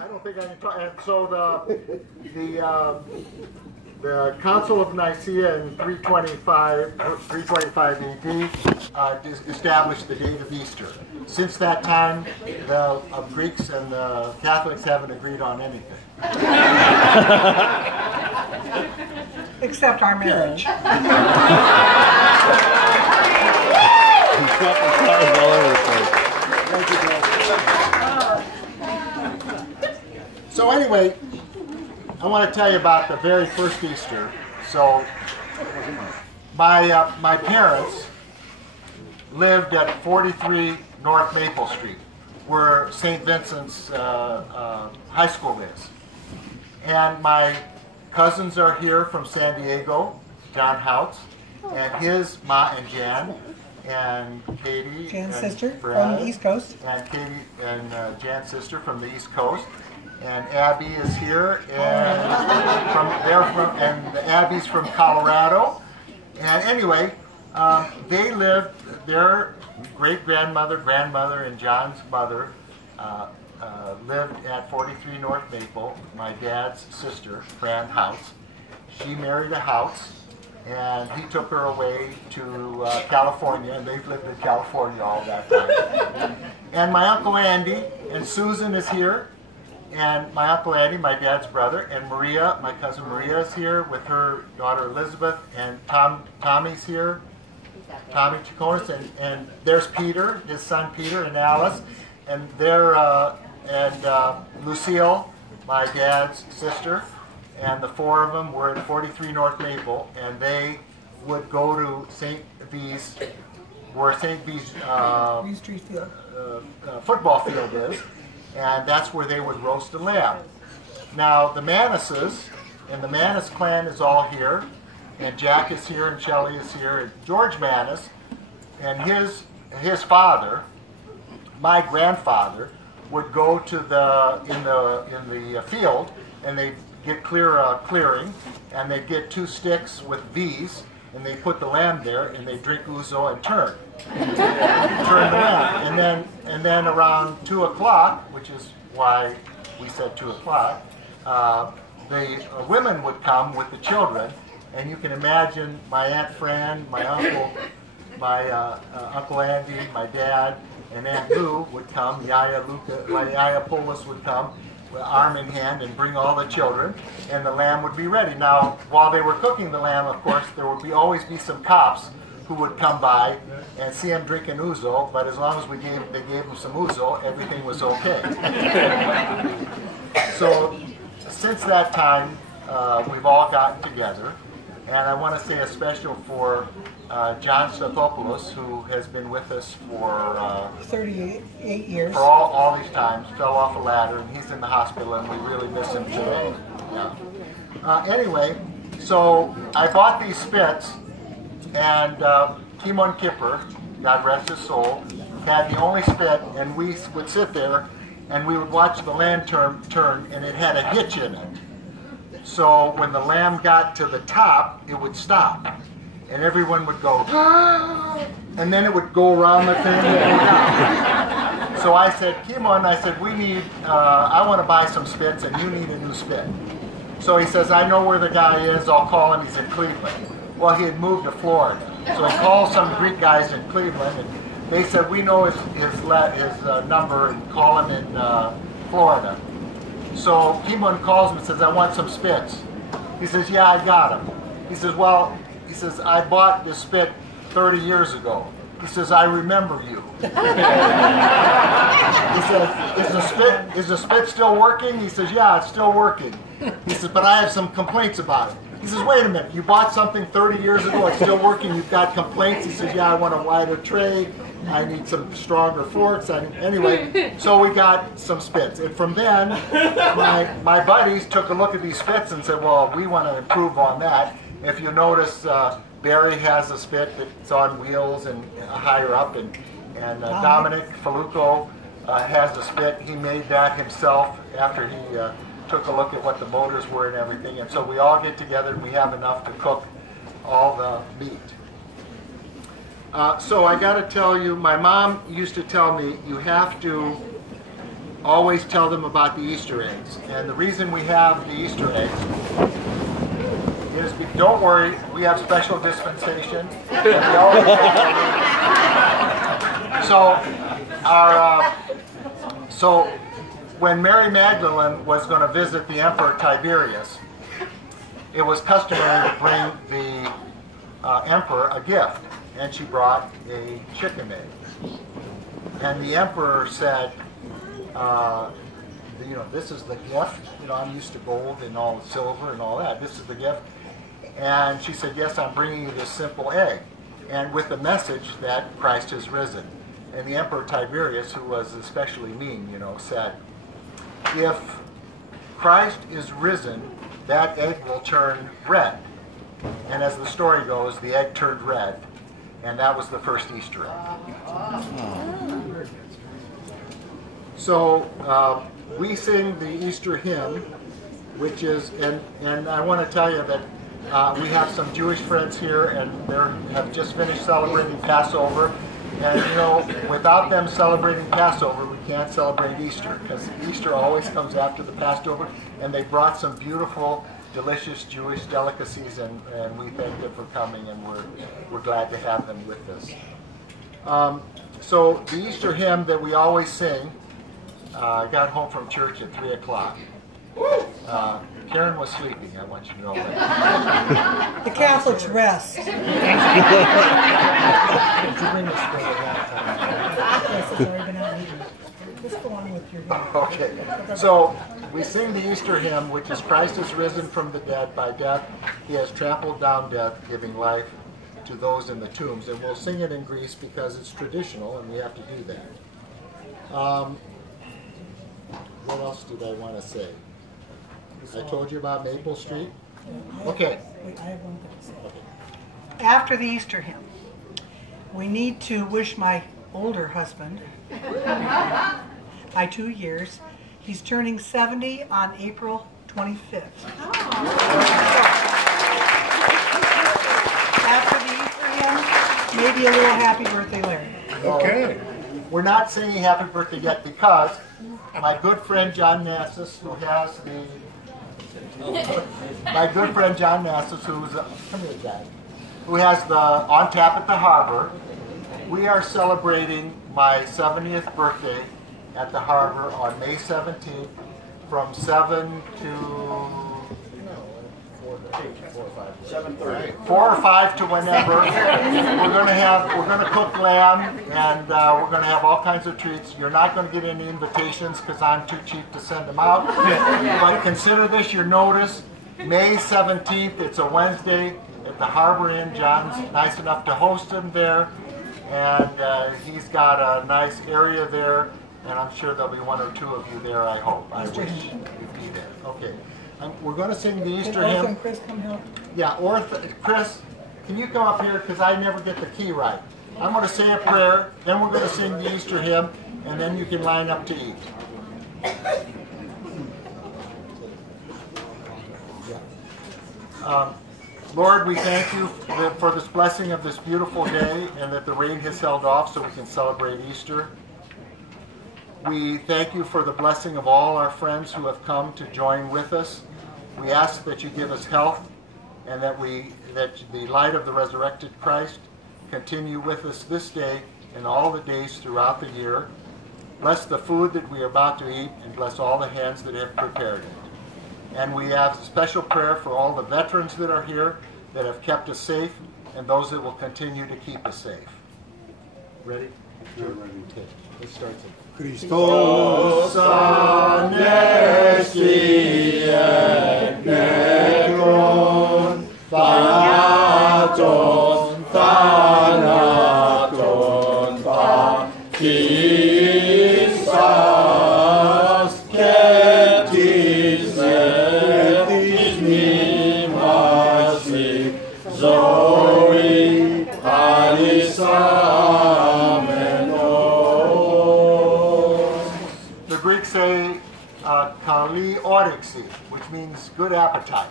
I don't think I can talk. And so the Council of Nicaea in 325 AD established the date of Easter. Since that time, the Greeks and the Catholics haven't agreed on anything. Except our marriage. So anyway, I want to tell you about the very first Easter. So my parents lived at 43 North Maple Street, where St. Vincent's high school is. And my cousins are here from San Diego, John Houts, and his Ma and Jan, and Katie. Jan's and sister Brad, from the East Coast. And Katie and Jan's sister from the East Coast. And Abby is here, and and Abby's from Colorado. And anyway, they lived, their great-grandmother, grandmother, and John's mother lived at 43 North Maple. My dad's sister, Fran Houts, she married a Houts, and he took her away to California, and they've lived in California all that time. And my Uncle Andy, and Susan is here, and my Uncle Andy, my dad's brother, and Maria, my cousin Maria is here with her daughter Elizabeth, and Tommy's here, Tommy Chaconis, and there's Peter, his son Peter, and Alice, and Lucille, my dad's sister, and the four of them were at 43 North Maple, and they would go to St. V's, where St. V's football field is, and that's where they would roast a lamb. Now the Manises, and the Manis clan is all here, and Jack is here, and Shelley is here, and George Manis, and his father, my grandfather, would go to in the field, and they get clear a clearing, and they get 2 sticks with V's, and they put the lamb there, and they drink ouzo and turn the lamb, and then around 2 o'clock, which is why we said 2 o'clock, the women would come with the children, and you can imagine my Aunt Fran, my uncle, my Uncle Andy, my dad, and Aunt Lou would come, Yaya Poulos would come, arm in hand, and bring all the children, and the lamb would be ready. Now, while they were cooking the lamb, of course, there would always be some cops who would come by and see him drinking ouzo, but as long as they gave him some ouzo, everything was okay. So, since that time, we've all gotten together, and I want to say a special for John Stathopoulos, who has been with us for 38 years. For all these times, fell off a ladder, and he's in the hospital, and we really miss him today. Yeah. Anyway, so I bought these spits, and Kimon Kipper, God rest his soul, had the only spit, and we would sit there, and we would watch the lamb turn, and it had a hitch in it. So when the lamb got to the top, it would stop. And everyone would go, ah! And then it would go around the thing and go down. So I said, Kimon, I said, I want to buy some spits, and you need a new spit. So he says, I know where the guy is, I'll call him, he's in Cleveland. Well, he had moved to Florida. So he called some Greek guys in Cleveland, and they said, we know his number, and call him in Florida. So Kimon calls him and says, I want some spits. He says, yeah, I got them. He says, well, I bought this spit 30 years ago. He says, I remember you. He says, is the spit still working? He says, yeah, it's still working. He says, but I have some complaints about it. He says, wait a minute, you bought something 30 years ago, it's still working, you've got complaints? He says, yeah, I want a wider tray, I need some stronger forks. Anyway, so we got some spits. And from then, my buddies took a look at these spits and said, well, we want to improve on that. If you notice, Barry has a spit that's on wheels and higher up, and Dominic Faluco has a spit. He made that himself after he took a look at what the motors were and everything, and so we all get together and we have enough to cook all the meat. So I got to tell you, my mom used to tell me, you have to always tell them about the Easter eggs. And the reason we have the Easter eggs is, don't worry, we have special dispensation. And we always so when Mary Magdalene was going to visit the Emperor Tiberius, it was customary to bring the emperor a gift, and she brought a chicken egg. And the emperor said, this is the gift. I'm used to gold and all silver and all that. This is the gift. And she said, yes, I'm bringing you this simple egg, and with the message that Christ has risen. And the Emperor Tiberius, who was especially mean, said, if Christ is risen, that egg will turn red. And as the story goes, the egg turned red, and that was the first Easter egg. So we sing the Easter hymn, which is, and I want to tell you that we have some Jewish friends here, and they have just finished celebrating Passover. And without them celebrating Passover, we can't celebrate Easter, because Easter always comes after the Passover. And they brought some beautiful, delicious Jewish delicacies, and we thank them for coming, and we're glad to have them with us. So the Easter hymn that we always sing, I got home from church at 3 o'clock. Karen was sleeping, I want you to know that. The Catholics rest. Did you bring this for the last time? Yes, it's already been out eaten. Just go on with your game. Okay, so we sing the Easter hymn, which is Christ is risen from the dead. By death he has trampled down death, giving life to those in the tombs. And we'll sing it in Greece because it's traditional and we have to do that. What else did I want to say? I told you about Maple Street? Okay. I have one thing to say. After the Easter hymn, we need to wish my older husband by 2 years. He's turning 70 on April 25th. After the Easter hymn, maybe a little happy birthday, Larry. Okay. We're not singing happy birthday yet because my good friend John Nassus, who has the who has the On Tap at the Harbor, we are celebrating my 70th birthday at the Harbor on May 17th from 7 to 4 or 5 to whenever. We're going to cook lamb, and we're going to have all kinds of treats. You're not going to get any invitations because I'm too cheap to send them out. But consider this your notice. May 17th, it's a Wednesday at the Harbor Inn. John's nice enough to host him there, and he's got a nice area there, and I'm sure there'll be 1 or 2 of you there, I hope. I wish you'd be there. Okay. We're going to sing the Easter hymn. Can Chris come help? Yeah, Chris, can you come up here, because I never get the key right. I'm going to say a prayer, then we're going to sing the Easter hymn, and then you can line up to eat. Lord, we thank you for this blessing of this beautiful day, and that the rain has held off so we can celebrate Easter. We thank you for the blessing of all our friends who have come to join with us. We ask that you give us health, and that the light of the resurrected Christ continue with us this day and all the days throughout the year. Bless the food that we are about to eat, and bless all the hands that have prepared it. And we have a special prayer for all the veterans that are here that have kept us safe, and those that will continue to keep us safe. Ready? Sure. Okay. Let's start. Christos anesti et nekron thanaton pacisas ketis etis mimasi zoe alisamenos. The Greeks say kali orixi, which means good appetite.